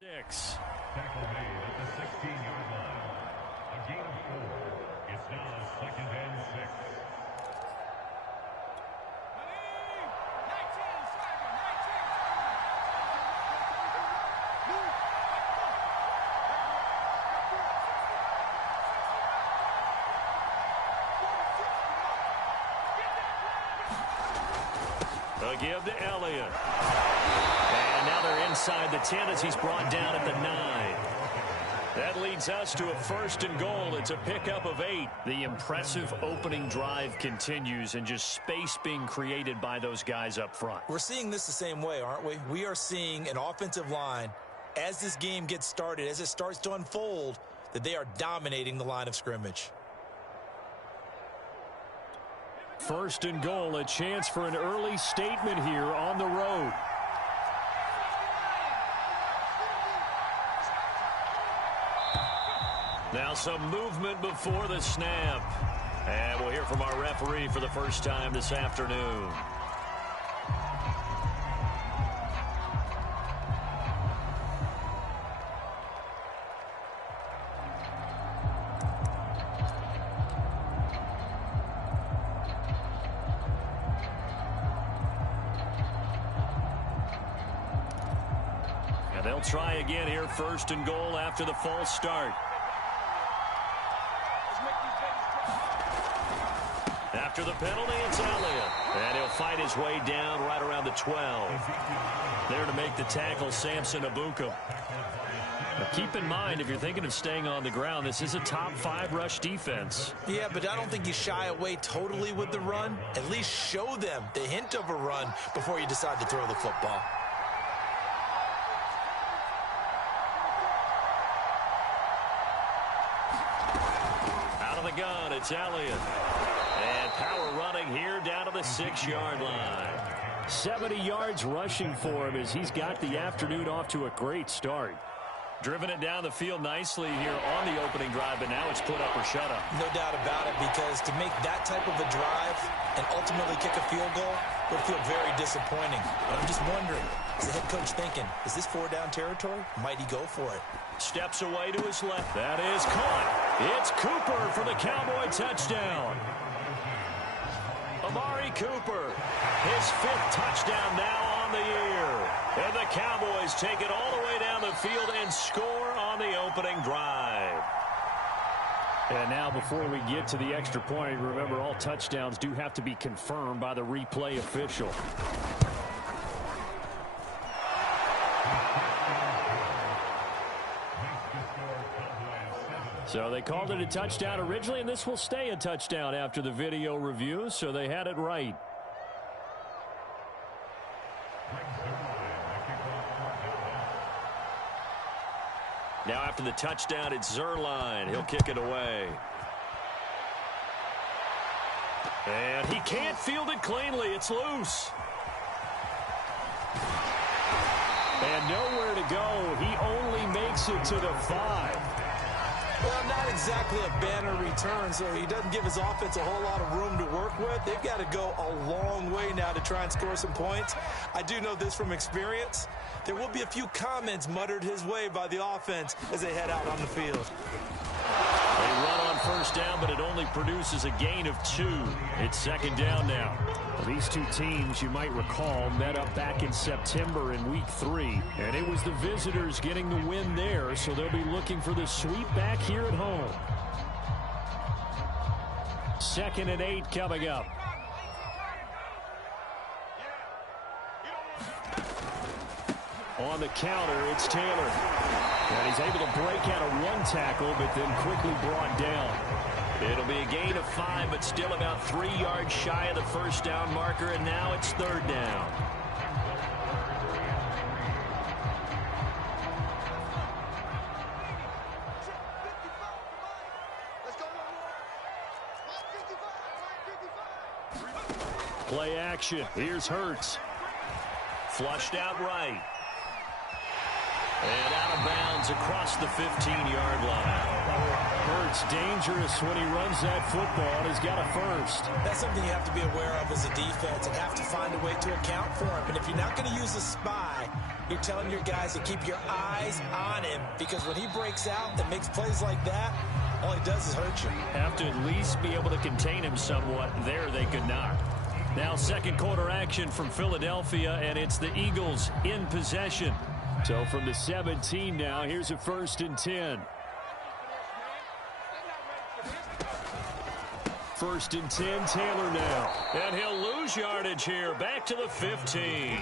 6. Tackle made at the 16-yard line. A gain of 4. It's now 2nd and 6. They'll give to Elliott. And now they're inside the 10 as he's brought down at the 9. That leads us to a 1st and goal. It's a pickup of 8. The impressive opening drive continues and just space being created by those guys up front. We're seeing this the same way, aren't we? We are seeing an offensive line, as this game gets started, as it starts to unfold, that they are dominating the line of scrimmage. 1st and goal, a chance for an early statement here on the road. Now some movement before the snap. And we'll hear from our referee for the first time this afternoon. And they'll try again here, 1st and goal after the false start. After the penalty, it's Elliott. And he'll fight his way down right around the 12. There to make the tackle, Samson Abukum. Now keep in mind, if you're thinking of staying on the ground, this is a top 5 rush defense. Yeah, but I don't think you shy away totally with the run. At least show them the hint of a run before you decide to throw the football. Out of the gun, it's Elliott. And power running here down to the 6-yard line. 70 yards rushing for him as he's got the afternoon off to a great start. Driven it down the field nicely here on the opening drive, but now it's put up or shut up. No doubt about it, because to make that type of a drive and ultimately kick a field goal would feel very disappointing. But I'm just wondering, is the head coach thinking, is this 4-down territory? Might he go for it? Steps away to his left. That is caught. It's Cooper for the Cowboy touchdown. Amari Cooper, his 5th touchdown now on the year. And the Cowboys take it all the way down the field and score on the opening drive. And now before we get to the extra point, remember all touchdowns do have to be confirmed by the replay official. So they called it a touchdown originally, and this will stay a touchdown after the video review, so they had it right. Now after the touchdown, it's Zerline. He'll kick it away. And he can't field it cleanly. It's loose. And nowhere to go. He only makes it to the 5. Well, not exactly a banner return, so he doesn't give his offense a whole lot of room to work with. They've got to go a long way now to try and score some points. I do know this from experience. There will be a few comments muttered his way by the offense as they head out on the field. They run on 1st down, but it only produces a gain of 2. It's 2nd down now. Well, these two teams, you might recall, met up back in September in Week 3. And it was the visitors getting the win there, so they'll be looking for the sweep back here at home. 2nd and 8 coming up. On the counter, it's Taylor. And he's able to break out of 1 tackle, but then quickly brought down. It'll be a gain of 5, but still about 3 yards shy of the 1st down marker, and now it's 3rd down. Play action. Here's Hurts. Flushed out right. And out of bounds across the 15-yard line. Hurts dangerous when he runs that football, and he's got a 1st. That's something you have to be aware of as a defense and have to find a way to account for him. And if you're not going to use a spy, you're telling your guys to keep your eyes on him, because when he breaks out and makes plays like that, all he does is hurt you. Have to at least be able to contain him somewhat. There they could not. Now second quarter action from Philadelphia, and it's the Eagles in possession. So from the 17 now, here's a 1st and 10. 1st and 10, Taylor now. And he'll lose yardage here, back to the 15.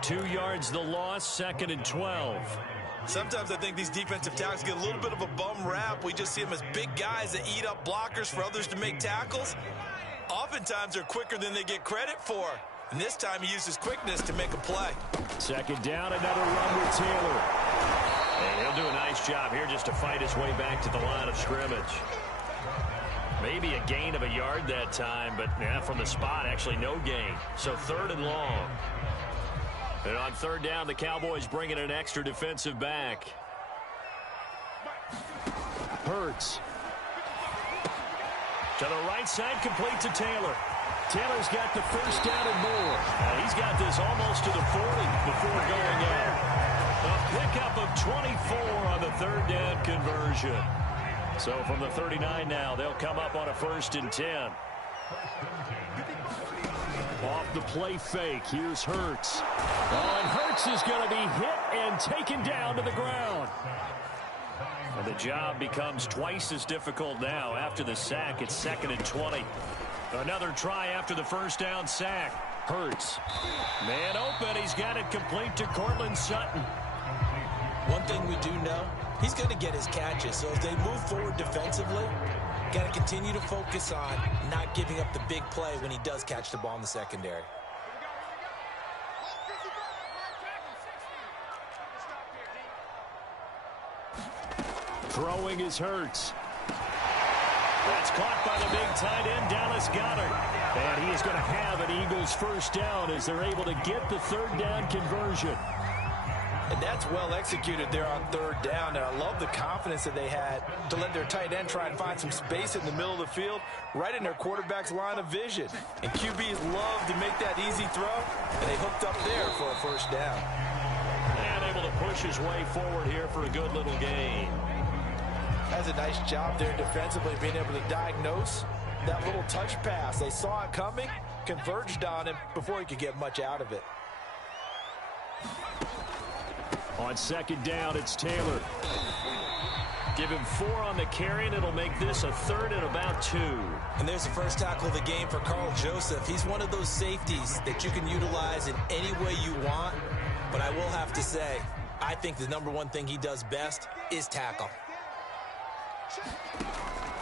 2 yards the loss, 2nd and 12. Sometimes I think these defensive tackles get a little bit of a bum rap. We just see them as big guys that eat up blockers for others to make tackles. Oftentimes they're quicker than they get credit for. And this time he uses quickness to make a play. 2nd down, another run with Taylor. And he'll do a nice job here just to fight his way back to the line of scrimmage. Maybe a gain of a yard that time, but yeah, from the spot, actually no gain. So 3rd and long. And on 3rd down, the Cowboys bring in an extra defensive back. Hurts. To the right side, complete to Taylor. Taylor's got the 1st down and more. He's got this almost to the 40 before going out. A pickup of 24 on the 3rd down conversion. So from the 39 now, they'll come up on a 1st and 10. Off the play fake, here's Hurts. Oh, and Hurts is going to be hit and taken down to the ground. And the job becomes twice as difficult now. After the sack, it's 2nd and 20. Another try after the 1st down sack. Hurts. Man open, he's got it complete to Cortland Sutton. One thing we do know, he's going to get his catches. So as they move forward defensively, got to continue to focus on not giving up the big play when he does catch the ball in the secondary. Throwing is Hurts. That's caught by the big tight end, Dallas Goedert. And he is going to have an Eagles 1st down as they're able to get the 3rd down conversion. And that's well executed there on 3rd down. And I love the confidence that they had to let their tight end try and find some space in the middle of the field, right in their quarterback's line of vision. And QBs love to make that easy throw, and they hooked up there for a 1st down. And able to push his way forward here for a good little gain. Has a nice job there defensively, being able to diagnose that little touch pass. They saw it coming, converged on him before he could get much out of it. On 2nd down, it's Taylor. Give him 4 on the carry, and it'll make this a 3rd and about 2. And there's the first tackle of the game for Carl Joseph. He's one of those safeties that you can utilize in any way you want. But I will have to say, I think the #1 thing he does best is tackle.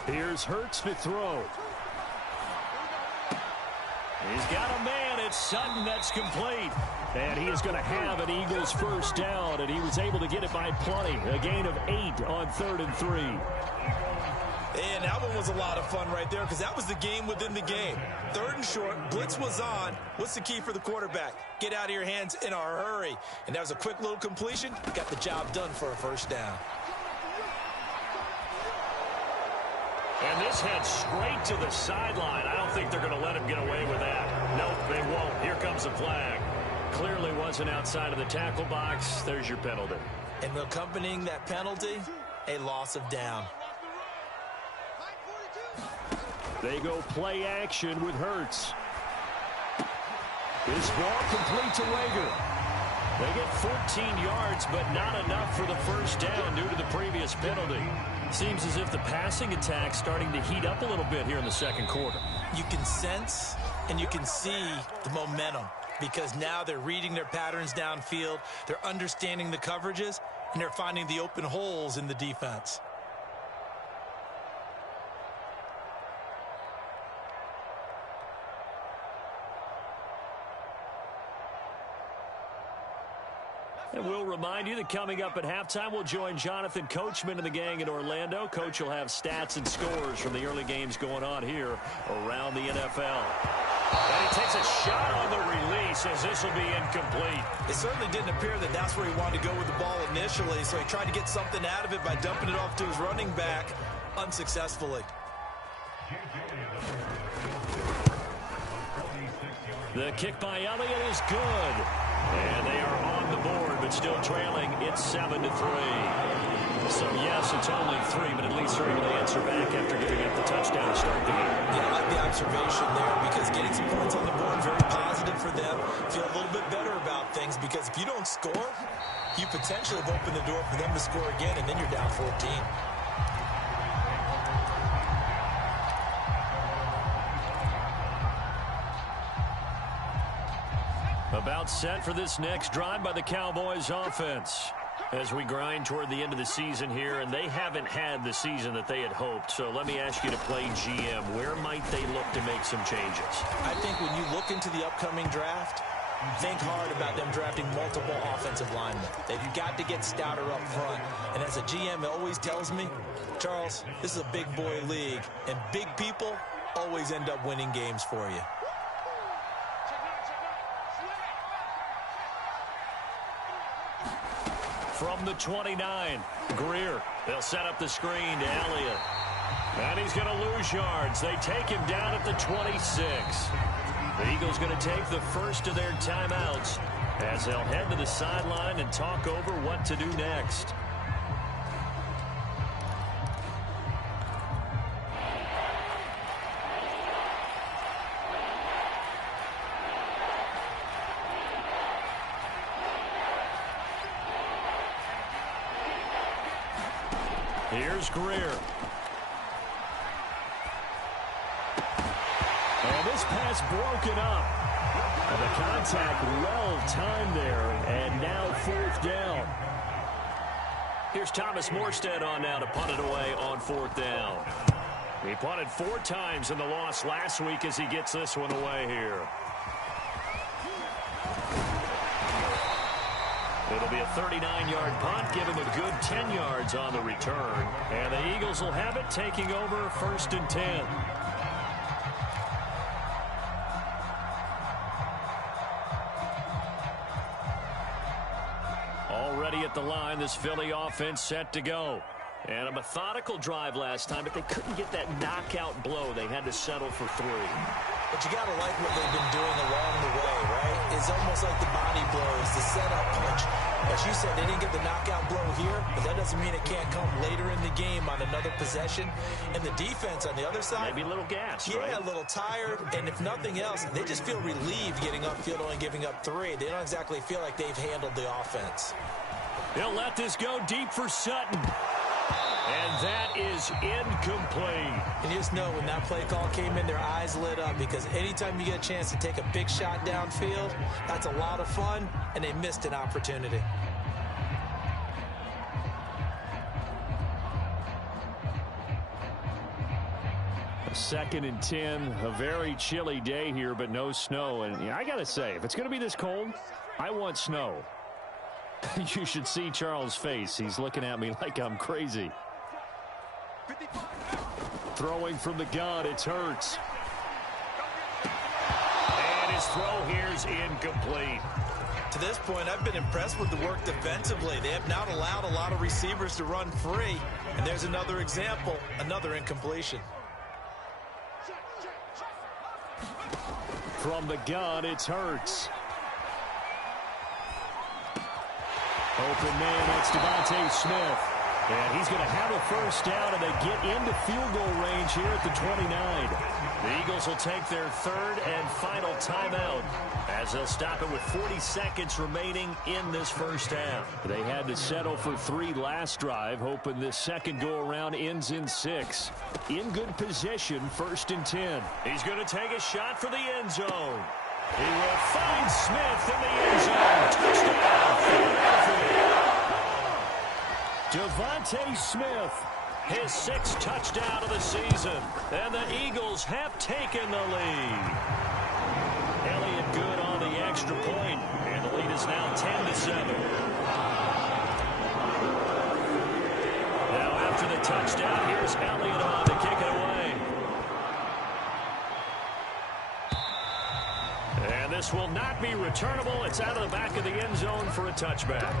Here's Hurts to throw. He's got a man. It's Sutton. That's complete. And he is going to have an Eagles 1st down, and he was able to get it by plenty. A gain of 8 on 3rd and 3. And that one was a lot of fun right there, because that was the game within the game. 3rd and short, blitz was on. What's the key for the quarterback? Get out of your hands in a hurry. And that was a quick little completion. Got the job done for a 1st down. And this heads straight to the sideline. I don't think they're going to let him get away with that. Nope, they won't. Here comes the flag. Clearly wasn't outside of the tackle box. There's your penalty. And accompanying that penalty, a loss of down. They go play action with Hurts. This ball complete to Rager. They get 14 yards, but not enough for the 1st down due to the previous penalty. Seems as if the passing attack's starting to heat up a little bit here in the 2nd quarter. You can sense and you can see the momentum, because now they're reading their patterns downfield, they're understanding the coverages, and they're finding the open holes in the defense. And we'll remind you that coming up at halftime, we'll join Jonathan Coachman and the gang in Orlando. Coach will have stats and scores from the early games going on here around the NFL. And he takes a shot on the release, as this will be incomplete. It certainly didn't appear that that's where he wanted to go with the ball initially, so he tried to get something out of it by dumping it off to his running back unsuccessfully. The kick by Elliott is good. And they are on the board, but still trailing. It's 7-3. So, yes, it's only 3, but at least they're able to answer back after giving up the touchdown to start the game. Yeah, I like the observation there because getting some points on the board, very positive for them. Feel a little bit better about things because if you don't score, you potentially have opened the door for them to score again, and then you're down 14. About set for this next drive by the Cowboys offense. As we grind toward the end of the season here, and they haven't had the season that they had hoped. So let me ask you to play GM. Where might they look to make some changes? I think when you look into the upcoming draft, think hard about them drafting multiple offensive linemen. They've got to get stouter up front. And as a GM always tells me, Charles, this is a big boy league, and big people always end up winning games for you. From the 29, Greer. They'll set up the screen to Elliott. And he's going to lose yards. They take him down at the 26. The Eagles going to take the first of their timeouts as they'll head to the sideline and talk over what to do next. Here's Greer. And this pass broken up. And the contact well timed there. And now 4th down. Here's Thomas Morstead on now to punt it away on 4th down. He punted 4 times in the loss last week as he gets this one away here. It'll be a 39-yard punt, give him a good 10 yards on the return. And the Eagles will have it, taking over 1st and 10. Already at the line, this Philly offense set to go. And a methodical drive last time, but they couldn't get that knockout blow. They had to settle for 3. But you got to like what they've been doing along the way, right? It's almost like the body blows, the setup punch. As you said, they didn't get the knockout blow here, but that doesn't mean it can't come later in the game on another possession. And the defense on the other side, maybe a little gas, yeah, right? A little tired. And if nothing else, they just feel relieved getting upfield only giving up 3. They don't exactly feel like they've handled the offense. They'll let this go deep for Sutton. And that is incomplete. And you just know when that play call came in, their eyes lit up because anytime you get a chance to take a big shot downfield, that's a lot of fun, and they missed an opportunity. A 2nd and 10, a very chilly day here, but no snow. And I got to say, if it's going to be this cold, I want snow. You should see Charles' face. He's looking at me like I'm crazy. Throwing from the gun, it's Hurts. And his throw here's incomplete. To this point, I've been impressed with the work defensively. They have not allowed a lot of receivers to run free. And there's another example, another incompletion. From the gun, it's Hurts. Open man, that's Devontae Smith. And he's going to have a 1st down, and they get into field goal range here at the 29. The Eagles will take their 3rd and final timeout as they'll stop it with 40 seconds remaining in this 1st half. They had to settle for 3 last drive, hoping this second go-around ends in 6. In good position, 1st and 10. He's going to take a shot for the end zone. He will find Smith in the end zone. Touchdown, Philadelphia. Devontae Smith, his 6th touchdown of the season. And the Eagles have taken the lead. Elliott good on the extra point, and the lead is now 10-7. Now after the touchdown, here's Elliott on to kick it away. And this will not be returnable. It's out of the back of the end zone for a touchback.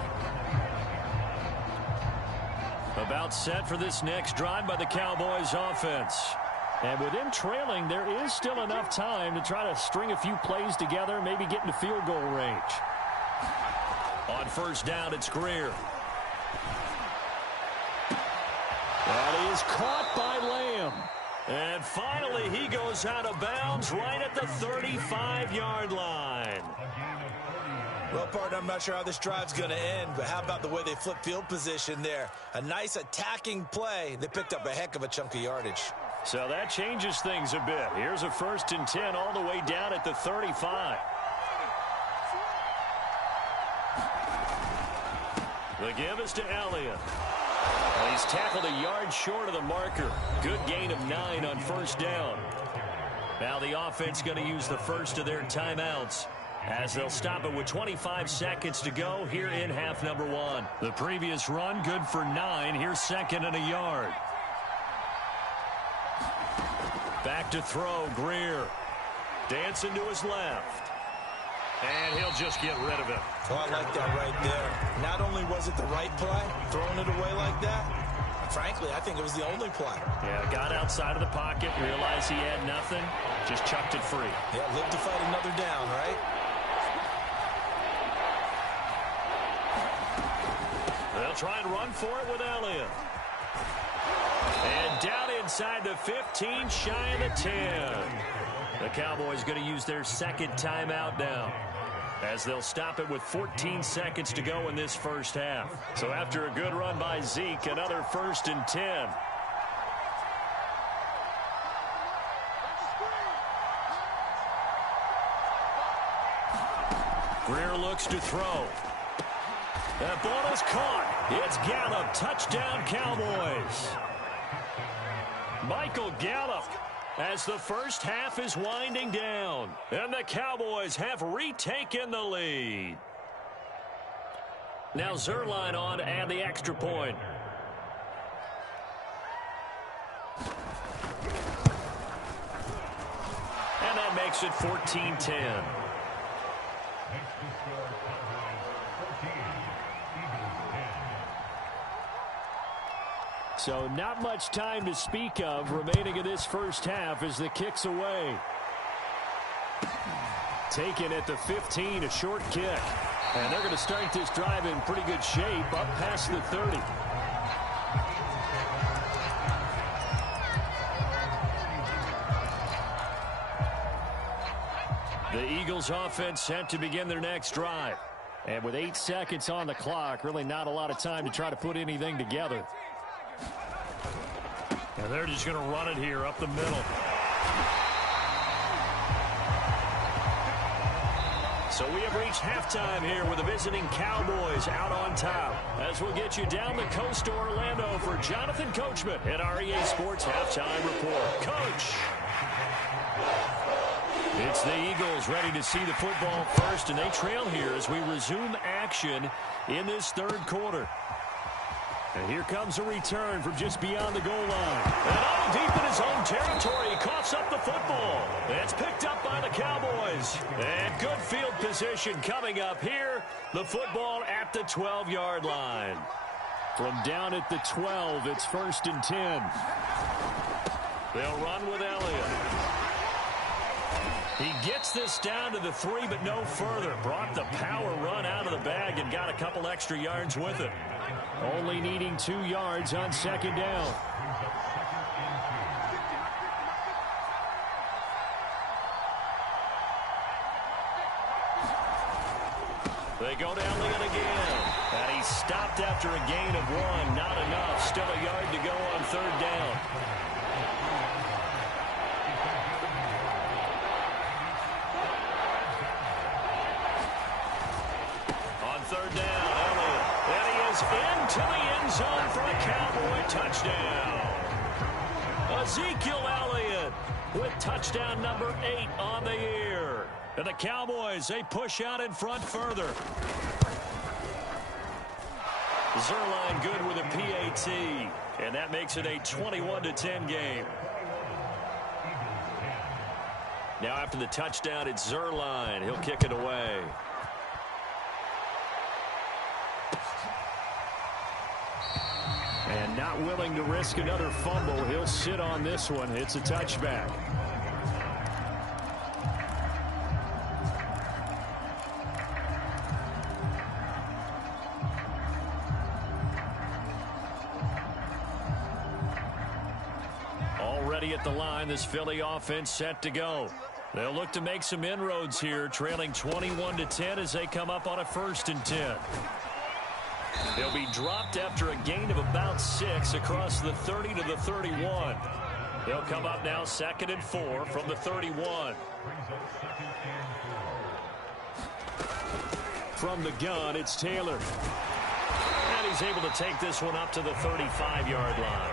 About set for this next drive by the Cowboys offense. And with them trailing, there is still enough time to try to string a few plays together, maybe get into field goal range. On first down, it's Greer. That is caught by Lamb. And finally, he goes out of bounds right at the 35-yard line. Well, partner, I'm not sure how this drive's going to end, but how about the way they flip field position there? A nice attacking play. They picked up a heck of a chunk of yardage. So that changes things a bit. Here's a 1st and 10 all the way down at the 35. The give is to Elliott. Well, he's tackled a yard short of the marker. Good gain of 9 on first down. Now the offense going to use the first of their timeouts, as they'll stop it with 25 seconds to go here in half number 1. The previous run good for 9. Here's 2nd and a yard. Back to throw, Greer. Dancing to his left. And he'll just get rid of it. Oh, I like that right there. Not only was it the right play, throwing it away like that, frankly, I think it was the only play. Yeah, got outside of the pocket, realized he had nothing, just chucked it free. Yeah, live to fight another down, right? They'll try and run for it with Elliott. And down inside the 15, shy of the 10. The Cowboys going to use their 2nd timeout now, as they'll stop it with 14 seconds to go in this first half. So after a good run by Zeke, another 1st and 10. Greer looks to throw. That ball is caught. It's Gallup. Touchdown, Cowboys. Michael Gallup, as the first half is winding down, and the Cowboys have retaken the lead. Now Zerline on to add the extra point. And that makes it 14-10. So not much time to speak of remaining in this first half as the kick's away. Taken at the 15, a short kick. And they're going to start this drive in pretty good shape up past the 30. The Eagles offense set to begin their next drive. And with 8 seconds on the clock, really not a lot of time to try to put anything together. And they're just going to run it here up the middle. So we have reached halftime here with the visiting Cowboys out on top. As we'll get you down the coast to Orlando for Jonathan Coachman at REA Sports Halftime Report. Coach! It's the Eagles ready to see the football first, and they trail here as we resume action in this third quarter. And here comes a return from just beyond the goal line. And all deep in his own territory, he coughs up the football. It's picked up by the Cowboys. And good field position coming up here. The football at the 12-yard line. From down at the 12, it's 1st and 10. They'll run with Elliott. He gets this down to the 3, but no further. Brought the power run out of the bag and got a couple extra yards with it. Only needing 2 yards on 2nd down. They go to Elliott again. And he stopped after a gain of 1. Not enough. Still a yard to go on 3rd down. On 3rd down, Elliott. And he is into the end zone for a Cowboy touchdown. Ezekiel Elliott with touchdown number 8 on the year. And the Cowboys, they push out in front further. Zerline good with a PAT. And that makes it a 21-10 game. Now after the touchdown, it's Zerline. He'll kick it away. And not willing to risk another fumble. He'll sit on this one. It's a touchback. ready at the line. This Philly offense set to go. They'll look to make some inroads here, trailing 21-10 as they come up on a 1st and 10. They'll be dropped after a gain of about 6 across the 30 to the 31. They'll come up now 2nd and 4 from the 31. From the gun, it's Taylor. And he's able to take this one up to the 35-yard line.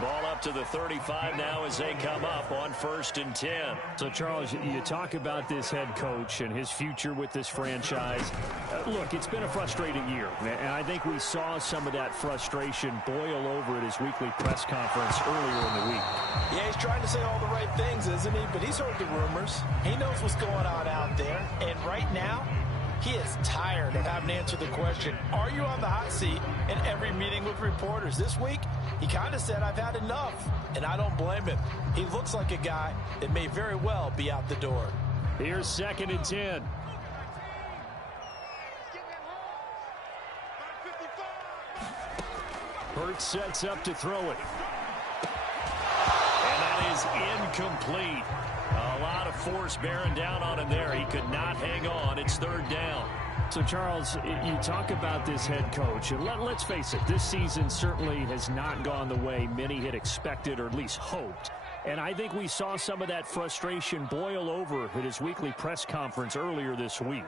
Ball up to the 35 now as they come up on 1st and 10. So, Charles, you talk about this head coach and his future with this franchise. Look, it's been a frustrating year, and I think we saw some of that frustration boil over at his weekly press conference earlier in the week. Yeah, he's trying to say all the right things, isn't he? But he's heard the rumors. He knows what's going on out there. And right now, he is tired of having to answer the question, are you on the hot seat in every meeting with reporters? This week, he kind of said, I've had enough, and I don't blame him. He looks like a guy that may very well be out the door. Here's 2nd and 10. Hurts sets up to throw it. And that is incomplete. A lot of force bearing down on him there. He could not hang on. It's 3rd down. So, Charles, you talk about this head coach, and let's face it, this season certainly has not gone the way many had expected or at least hoped. And I think we saw some of that frustration boil over at his weekly press conference earlier this week.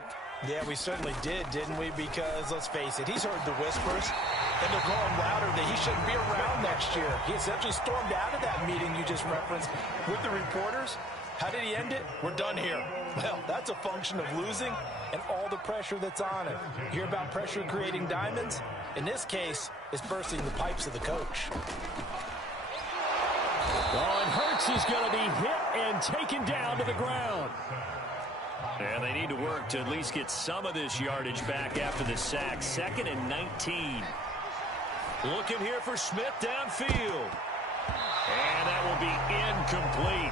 Yeah, we certainly did, didn't we? Because, let's face it, he's heard the whispers, and they're going louder that he shouldn't be around next year. He essentially stormed out of that meeting you just referenced with the reporters. How did he end it? We're done here. Well, that's a function of losing and all the pressure that's on him. You hear about pressure creating diamonds? In this case, it's bursting the pipes of the coach. Oh, and Hurts is going to be hit and taken down to the ground. And they need to work to at least get some of this yardage back after the sack. 2nd and 19. Looking here for Smith downfield. And that will be incomplete.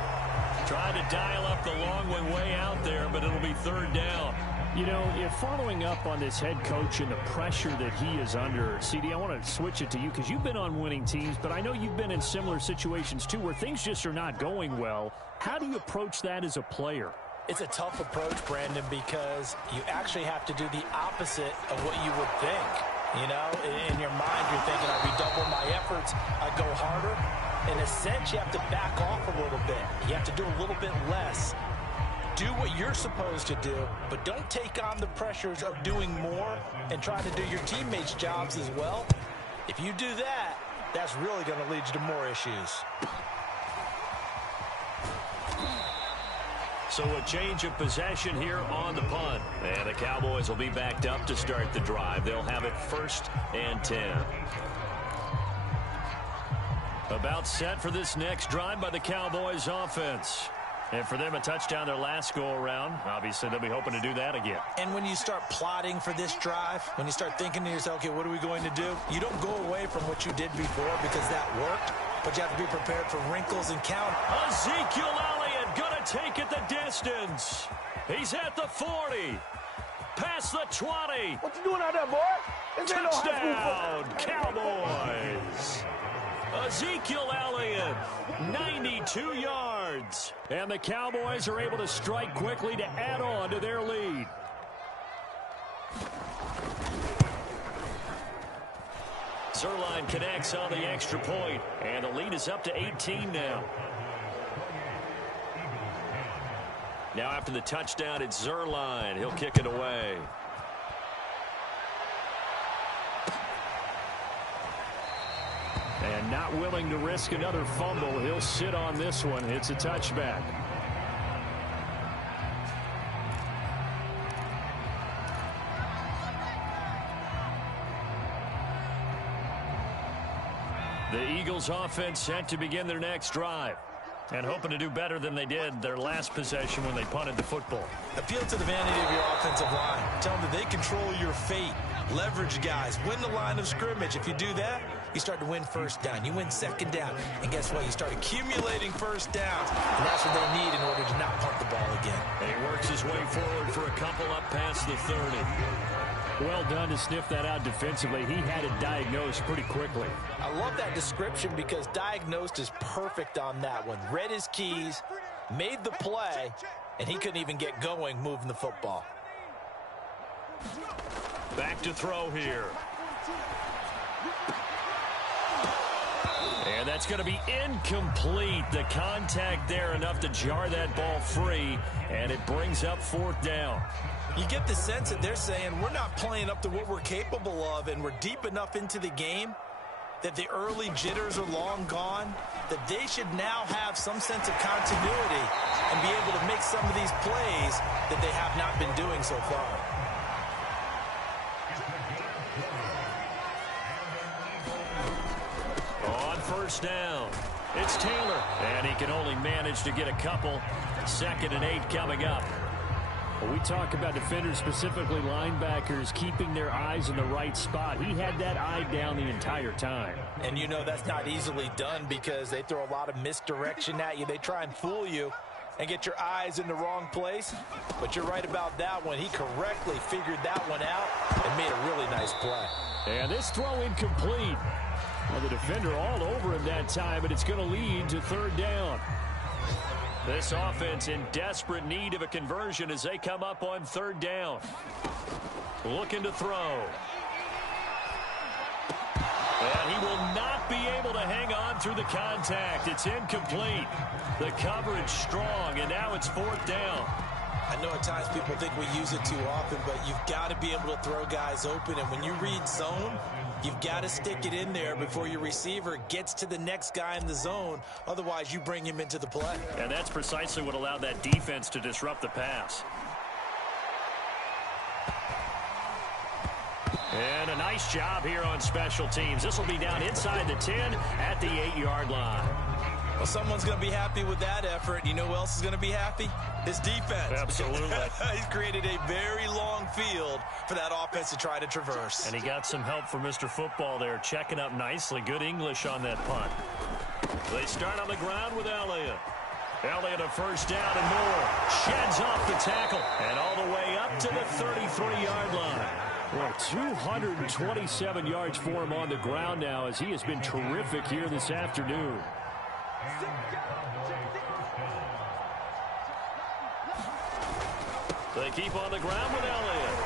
Trying to dial up the long way out there, but it'll be 3rd down. You know, if following up on this head coach and the pressure that he is under, CD, I want to switch it to you because you've been on winning teams, but I know you've been in similar situations too where things just are not going well. How do you approach that as a player? It's a tough approach, Brandon, because you actually have to do the opposite of what you would think. You know, in your mind, you're thinking, I'll redouble my efforts, I go harder. In a sense, you have to back off a little bit. You have to do a little bit less. Do what you're supposed to do, but don't take on the pressures of doing more and trying to do your teammates' jobs as well. If you do that, that's really going to lead you to more issues. So a change of possession here on the punt. And the Cowboys will be backed up to start the drive. They'll have it 1st and 10. About set for this next drive by the Cowboys offense. And for them, a touchdown their last go-around. Obviously, they'll be hoping to do that again. And when you start plotting for this drive, when you start thinking to yourself, okay, what are we going to do? You don't go away from what you did before because that worked, but you have to be prepared for wrinkles and count. Ezekiel Elliott going to take it the distance. He's at the 40. Past the 20. What you doing out there, boy? This ain't no high Touchdown, Cowboys. Ezekiel Elliott, 92 yards. And the Cowboys are able to strike quickly to add on to their lead. Zerline connects on the extra point, and the lead is up to 18 now. Now after the touchdown, it's Zerline. He'll kick it away. And not willing to risk another fumble, he'll sit on this one. It's a touchback. The Eagles offense set to begin their next drive. And hoping to do better than they did their last possession when they punted the football. Appeal to the vanity of your offensive line. Tell them that they control your fate. Leverage guys. Win the line of scrimmage. If you do that, you start to win first down. You win second down. And guess what? You start accumulating first downs. And that's what they need in order to not punt the ball again. And he works his way forward for a couple up past the 30. Well done to sniff that out defensively. He had it diagnosed pretty quickly. I love that description because diagnosed is perfect on that one. Read his keys, made the play, and he couldn't even get going moving the football. Back to throw here. And that's going to be incomplete. The contact there enough to jar that ball free, and it brings up 4th down. You get the sense that they're saying we're not playing up to what we're capable of, and we're deep enough into the game that the early jitters are long gone, that they should now have some sense of continuity and be able to make some of these plays that they have not been doing so far. On 1st down, it's Taylor, and he can only manage to get a couple. 2nd and 8 coming up. When we talk about defenders, specifically linebackers, keeping their eyes in the right spot. He had that eye down the entire time. And you know that's not easily done because they throw a lot of misdirection at you. They try and fool you and get your eyes in the wrong place. But you're right about that one. He correctly figured that one out and made a really nice play. And this throw incomplete. Well, the defender all over him that time, but it's going to lead to 3rd down. This offense in desperate need of a conversion as they come up on 3rd down. Looking to throw. And he will not be able to hang on through the contact. It's incomplete. The coverage strong, and now it's 4th down. I know at times people think we use it too often, but you've got to be able to throw guys open. And when you read zone, you've got to stick it in there before your receiver gets to the next guy in the zone. Otherwise, you bring him into the play. And that's precisely what allowed that defense to disrupt the pass. And a nice job here on special teams. This will be down inside the 10 at the 8-yard line. Well, someone's going to be happy with that effort. You know who else is going to be happy? His defense. Absolutely. He's created a very long field for that offense to try to traverse. And he got some help from Mr. Football there, checking up nicely. Good English on that punt. They start on the ground with Elliott. Elliott a 1st down and more. Sheds off the tackle. And all the way up to the 33-yard line. Well, 227 yards for him on the ground now as he has been terrific here this afternoon. They keep on the ground with Elliott.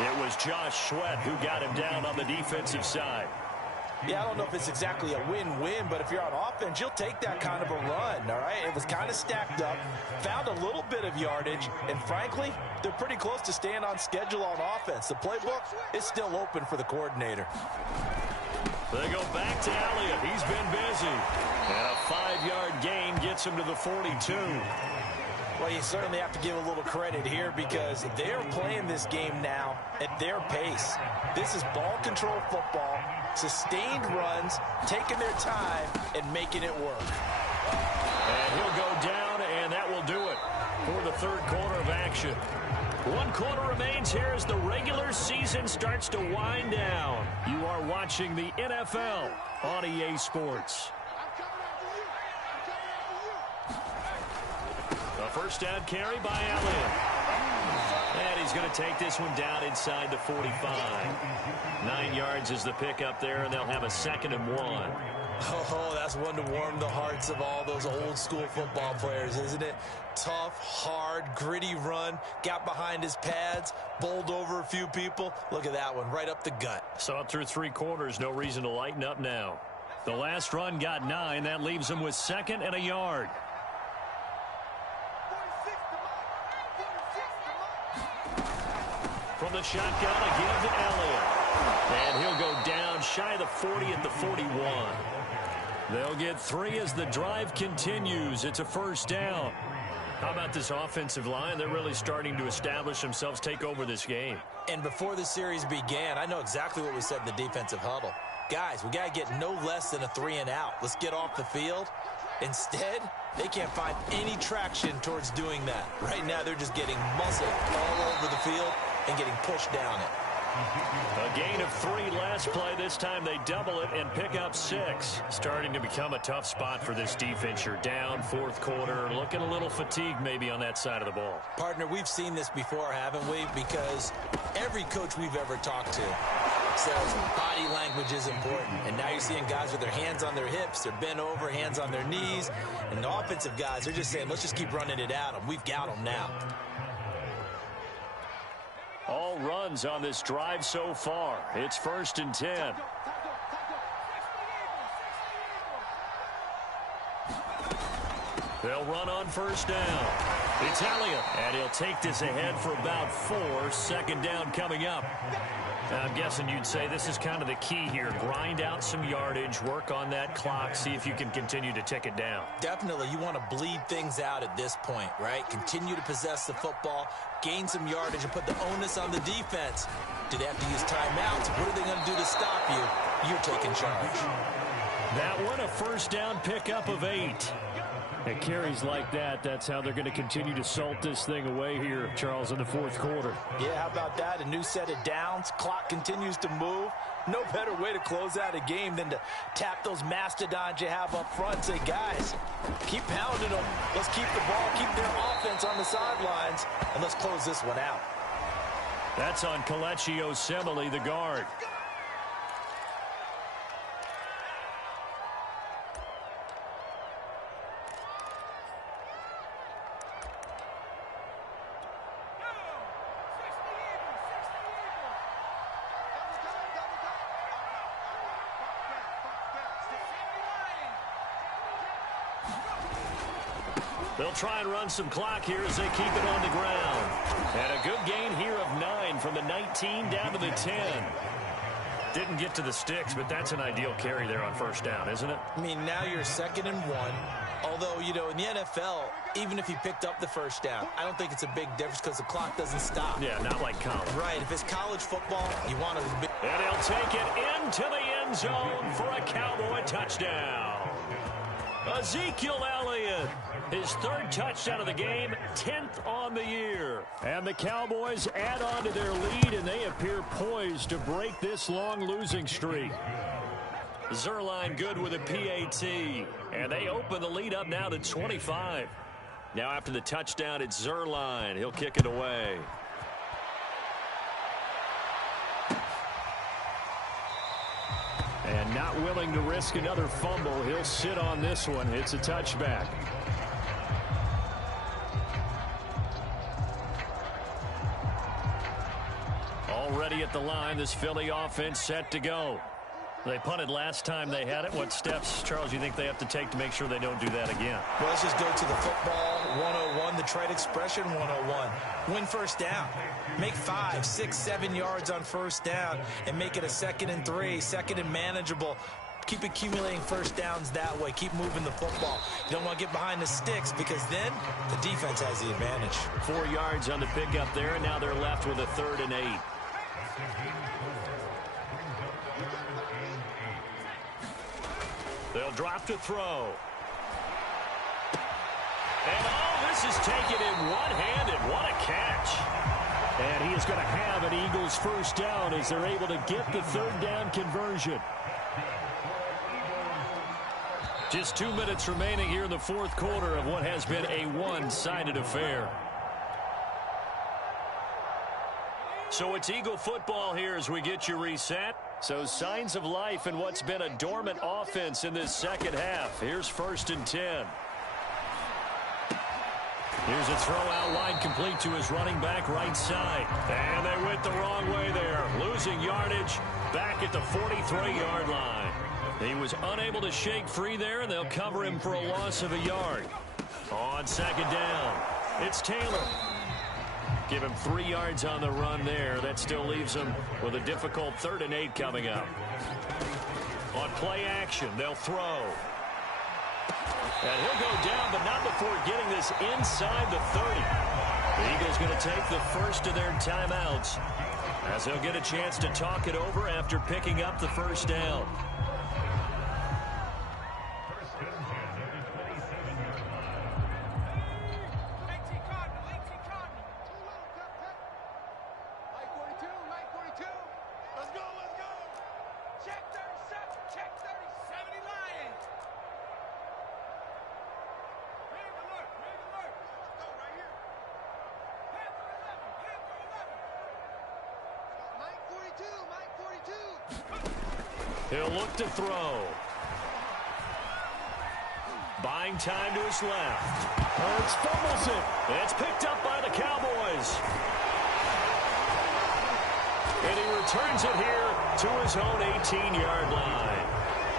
It was Josh Sweat who got him down on the defensive side. Yeah, I don't know if it's exactly a win-win, but if you're on offense, you'll take that kind of a run, all right? It was kind of stacked up, found a little bit of yardage, and frankly, they're pretty close to staying on schedule on offense. The playbook is still open for the coordinator. They go back to Elliott. He's been busy. And a 5-yard gain gets him to the 42. Well, you certainly have to give a little credit here because they're playing this game now at their pace. This is ball control football, sustained runs, taking their time, and making it work. And he'll go down, and that will do it for the 3rd quarter of action. 1 quarter remains here as the regular season starts to wind down. You are watching the NFL on EA Sports. A 1st down carry by Elliott. And he's going to take this one down inside the 45. 9 yards is the pickup there, and they'll have a 2nd and 1. Oh, that's one to warm the hearts of all those old-school football players, isn't it? Tough, hard, gritty run, got behind his pads, bowled over a few people. Look at that one, right up the gut. Saw it through 3 quarters, no reason to lighten up now. The last run got 9. That leaves him with 2nd and a yard. From the shotgun again to Elliott. And he'll go down shy of the 40 at the 41. They'll get 3 as the drive continues. It's a 1st down. How about this offensive line? They're really starting to establish themselves, take over this game. And before the series began, I know exactly what we said in the defensive huddle. Guys, we got to get no less than a 3-and-out. Let's get off the field. Instead, they can't find any traction towards doing that. Right now, they're just getting muscled all over the field and getting pushed down it. A gain of 3 last play. This time they double it and pick up 6. Starting to become a tough spot for this defense. You're down fourth quarter. Looking a little fatigued maybe on that side of the ball. Partner, we've seen this before, haven't we? Because every coach we've ever talked to says body language is important. And now you're seeing guys with their hands on their hips, they're bent over, hands on their knees. And the offensive guys are just saying, let's just keep running it at them. We've got them now. All runs on this drive so far. It's 1st and 10. They'll run on 1st down. It's Elliott, and he'll take this ahead for about 4. 2nd down coming up. I'm guessing you'd say this is kind of the key here. Grind out some yardage, work on that clock, see if you can continue to tick it down. Definitely, you want to bleed things out at this point, right? Continue to possess the football, gain some yardage, and put the onus on the defense. Do they have to use timeouts? What are they going to do to stop you? You're taking charge. That one, a 1st down pickup of 8. At carries like that, that's how they're going to continue to salt this thing away here, Charles, in the 4th quarter. Yeah, how about that? A new set of downs. Clock continues to move. No better way to close out a game than to tap those mastodons you have up front and say, guys, keep pounding them. Let's keep the ball, keep their offense on the sidelines, and let's close this one out. That's on Kelechi Osemele, the guard. They'll try and run some clock here as they keep it on the ground. And a good gain here of 9 from the 19 down to the 10. Didn't get to the sticks, but that's an ideal carry there on 1st down, isn't it? I mean, now you're 2nd and 1. Although, you know, in the NFL, even if he picked up the 1st down, I don't think it's a big difference because the clock doesn't stop. Yeah, not like college. Right. If it's college football, you want to... And he'll take it into the end zone for a Cowboy touchdown. Ezekiel Elliott, his 3rd touchdown of the game, 10th on the year. And the Cowboys add on to their lead, and they appear poised to break this long losing streak. Zerline good with a PAT, and they open the lead up now to 25. Now after the touchdown, it's Zerline. He'll kick it away. And not willing to risk another fumble, he'll sit on this one. It's a touchback. Already at the line, this Philly offense set to go. They punted last time they had it. What steps, Charles, you think they have to take to make sure they don't do that again? Well, let's just go to the football 101, the trade expression 101. Win 1st down. Make 5, 6, 7 yards on 1st down and make it a 2nd and 3, 2nd and manageable. Keep accumulating 1st downs that way. Keep moving the football. You don't want to get behind the sticks because then the defense has the advantage. 4 yards on the pickup there, and now they're left with a 3rd and 8. They'll drop to throw. And this is taken in one-handed. What a catch. And he is going to have an Eagles 1st down as they're able to get the 3rd down conversion. Just 2 minutes remaining here in the 4th quarter of what has been a one-sided affair. So it's Eagle football here as we get you reset. So signs of life in what's been a dormant offense in this 2nd half. Here's 1st and 10. Here's a throw out wide, complete to his running back right side. And they went the wrong way there. Losing yardage back at the 43-yard line. He was unable to shake free there, and they'll cover him for a loss of a yard. On 2nd down, it's Taylor. Give him 3 yards on the run there. That still leaves him with a difficult 3rd and 8 coming up. On play action, they'll throw. And he'll go down, but not before getting this inside the 30. The Eagles going to take the first of their timeouts as they'll get a chance to talk it over after picking up the 1st down. He'll look to throw. Buying time to his left. Hurts fumbles it. It's picked up by the Cowboys. And he returns it here to his own 18-yard line.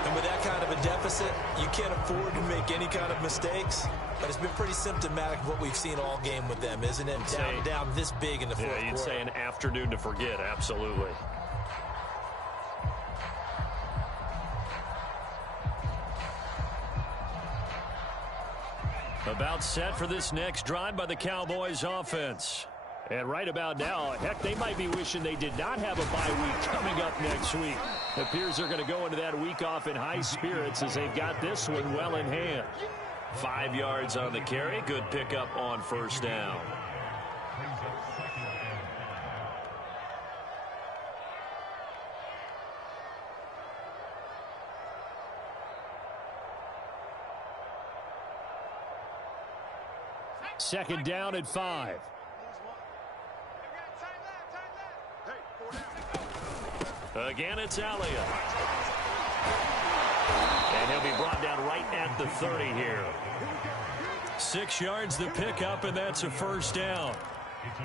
And with that kind of a deficit, you can't afford to make any kind of mistakes. But it's been pretty symptomatic of what we've seen all game with them, isn't it? Down this big in the fourth quarter. Yeah, you'd say an afternoon to forget, absolutely. About set for this next drive by the Cowboys offense. And right about now, heck, they might be wishing they did not have a bye week coming up next week. It appears they're going to go into that week off in high spirits as they've got this one well in hand. 5 yards on the carry. Good pickup on first down. Second down at 5. Again, it's Elliott. And he'll be brought down right at the 30 here. 6 yards the pickup, and that's a first down.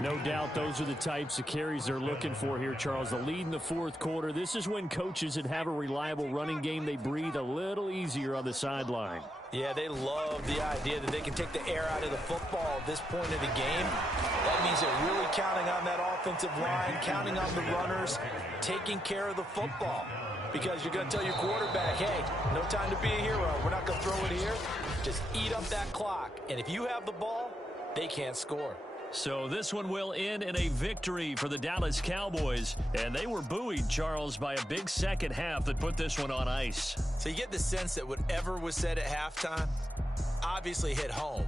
No doubt those are the types of carries they're looking for here, Charles. The lead in the fourth quarter. This is when coaches that have a reliable running game, they breathe a little easier on the sideline. Yeah, they love the idea that they can take the air out of the football at this point of the game. That means they're really counting on that offensive line, counting on the runners, taking care of the football. Because you're going to tell your quarterback, hey, no time to be a hero. We're not going to throw it here. Just eat up that clock. And if you have the ball, they can't score. So this one will end in a victory for the Dallas Cowboys. And they were buoyed, Charles, by a big second half that put this one on ice. So you get the sense that whatever was said at halftime obviously hit home.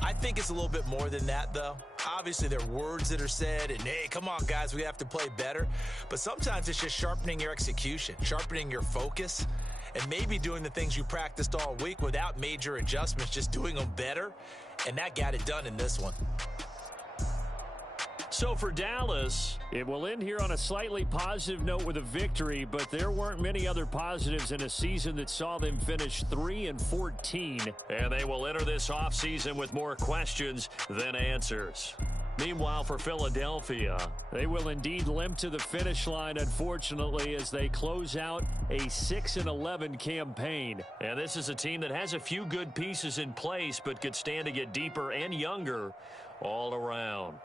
I think it's a little bit more than that, though. Obviously, there are words that are said, and, hey, come on, guys, we have to play better. But sometimes it's just sharpening your execution, sharpening your focus, and maybe doing the things you practiced all week without major adjustments, just doing them better. And that got it done in this one. So for Dallas, it will end here on a slightly positive note with a victory, but there weren't many other positives in a season that saw them finish 3-14. And they will enter this offseason with more questions than answers. Meanwhile, for Philadelphia, they will indeed limp to the finish line, unfortunately, as they close out a 6-11 campaign. And this is a team that has a few good pieces in place, but could stand to get deeper and younger all around.